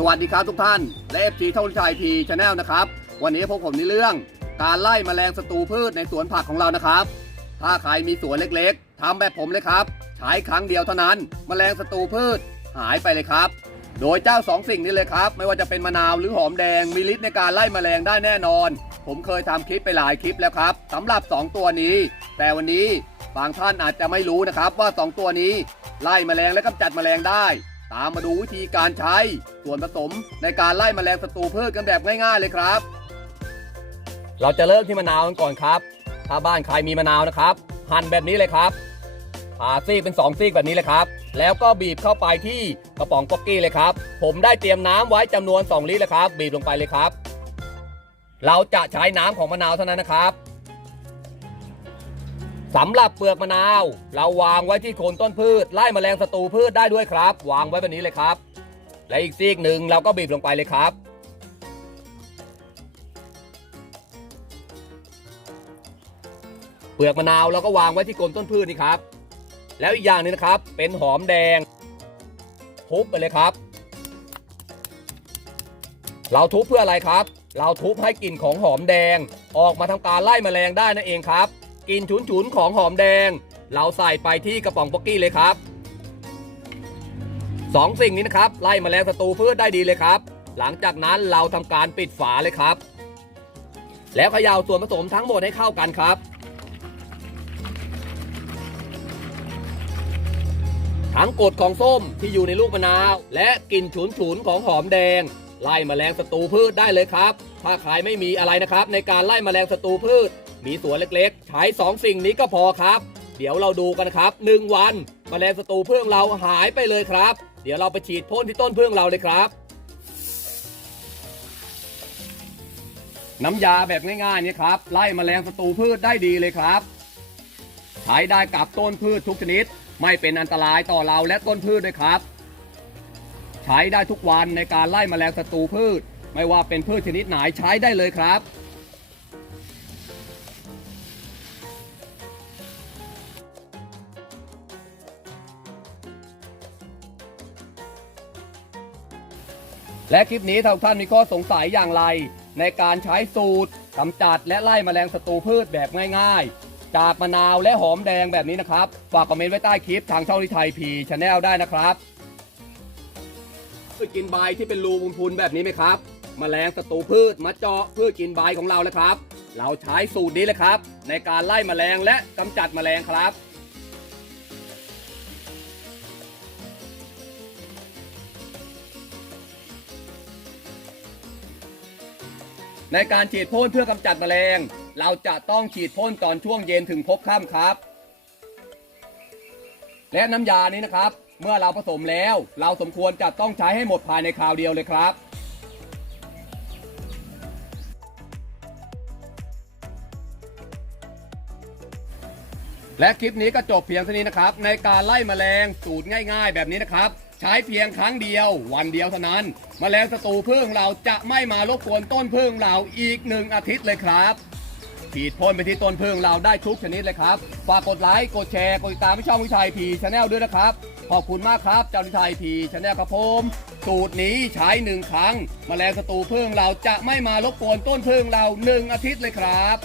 สวัสดีครับทุกท่าน และเอฟซีท่องชัยพีชาแนลนะครับ วันนี้พบผมในเรื่อง การไล่แมลงศัตรูพืชในสวนผักของเรานะครับ ถ้าใครมีสวนเล็กๆทำแบบผมเลยครับ ใช้ครั้งเดียวเท่านั้นแมลงศัตรูพืชหายไปเลยครับ โดยเจ้าสองสิ่งนี้เลยครับ ไม่ว่าจะเป็นมะนาวหรือหอมแดงมีฤทธิ์ในการไล่แมลงได้แน่นอน ผมเคยทำคลิปไปหลายคลิปแล้วครับสำหรับ 2 ตัวนี้ แต่วันนี้บางท่านอาจจะไม่รู้นะครับว่า 2 ตัวนี้ ไล่แมลงและกำจัดแมลงได้ ตามมาดูวิธีการใช้ส่วนผสมในการไล่แมลงศัตรูพืชกันแบบง่ายๆเลยครับ เราจะเริ่มที่มะนาวกันก่อนครับ ถ้าบ้านใครมีมะนาวนะครับ หั่นแบบนี้เลยครับผ่าซีกเป็น2ซีกแบบนี้เลยครับ แล้วก็บีบเข้าไปที่กระป๋องป๊อกกี้เลยครับ ผมได้เตรียมน้ำไว้จำนวน 2 ลิตรเลยครับ บีบลงไปเลยครับ เราจะใช้น้ำของมะนาวเท่านั้นนะครับ สำหรับเปลือกมะนาว เราวางไว้ที่โคนต้นพืชไล่แมลงศัตรูพืชได้ด้วยครับ วางไว้แบบนี้เลยครับ และอีกซีกหนึ่งเราก็บีบลงไปเลยครับเปลือกมะนาวเราก็วางไว้ที่โคนต้นพืชนี่ครับ แล้วอีกอย่างนึงนะครับ เป็นหอมแดง ทุบไปเลยครับ เราทุบเพื่ออะไรครับ เราทุบให้กลิ่นของหอมแดง ออกมาทำการไล่แมลงได้นั่นเองครับ กลิ่นฉุนๆของหอมแดง เราใส่ไปที่กระป๋องป๊อกกี้เลยครับสองสิ่งนี้นะครับ ไล่แมลงศัตรูพืชได้ดีเลยครับ หลังจากนั้นเราทำการปิดฝาเลยครับ แล้วเขย่าส่วนผสมทั้งหมดให้เข้ากันครับทั้งกรดของส้มที่อยู่ในลูกมะนาว และกลิ่นฉุนๆของหอมแดง ไล่แมลงศัตรูพืชได้เลยครับ ถ้าใครไม่มีอะไรนะครับ ในการไล่แมลงศัตรูพืช มีสวนเล็กๆ ใช้2สิ่งนี้ก็พอครับ เดี๋ยวเราดูกันครับ 1 วันแมลงศัตรูพืชเราหายไปเลยครับ เดี๋ยวเราไปฉีดพ่นที่ต้นพืชเราเลยครับ น้ำยาแบบง่ายๆนี่ครับไล่แมลงศัตรูพืชได้ดีเลยครับ ใช้ได้กับต้นพืชทุกชนิด ไม่เป็นอันตรายต่อเราและต้นพืชด้วยครับ ใช้ได้ทุกวันในการไล่แมลงศัตรูพืช ไม่ว่าเป็นพืชชนิดไหนใช้ได้เลยครับ และคลิปนี้ถ้าท่านมีข้อสงสัยอย่างไร ในการใช้สูตรกำจัดและไล่แมลงศัตรูพืชแบบง่ายๆ จากมะนาวและหอมแดงแบบนี้นะครับ ฝากคอมเมนต์ไว้ใต้คลิปทางช่องลิไทยพีชาแนลได้นะครับพืชกินใบที่เป็นรูพุนๆแบบนี้ไหมครับแมลงศัตรูพืชมาเจาะเพืชกินใบของเราแล้วครับ เราใช้สูตรนี้เลยครับ ในการไล่แมลงและกำจัดแมลงครับ ในการฉีดพ่นเพื่อกำจัดแมลง เราจะต้องฉีดพ่นตอนช่วงเย็นถึงพบค่ำครับ และน้ำยานี้นะครับ เมื่อเราผสมแล้ว เราสมควรจะต้องใช้ให้หมดภายในคราวเดียวเลยครับและคลิปนี้ก็จบเพียงเท่านี้นะครับ ในการไล่แมลงสูตรง่าย ๆ แบบนี้นะครับ ใช้เพียงครั้งเดียววันเดียวเท่านั้นแมลงศัตรูพึ่งเราจะไม่มารบกวนต้นพึ่งเราอีกหนึ่งอาทิตย์เลยครับฉีดพ่นไปที่ต้นพึ่งเราได้ทุกชนิดเลยครับ ฝากกดไลค์ กดแชร์ กดติดตามช่องวิชัยพีชาแนลด้วยนะครับ ขอบคุณมากครับ เจ้าวิชัยพีชาแนลครับผมสูตรนี้ใช้หนึ่งครั้งแมลงศัตรูพึ่งเราจะไม่มารบกวนต้นพึ่งเราหนึ่งอาทิตย์เลยครับ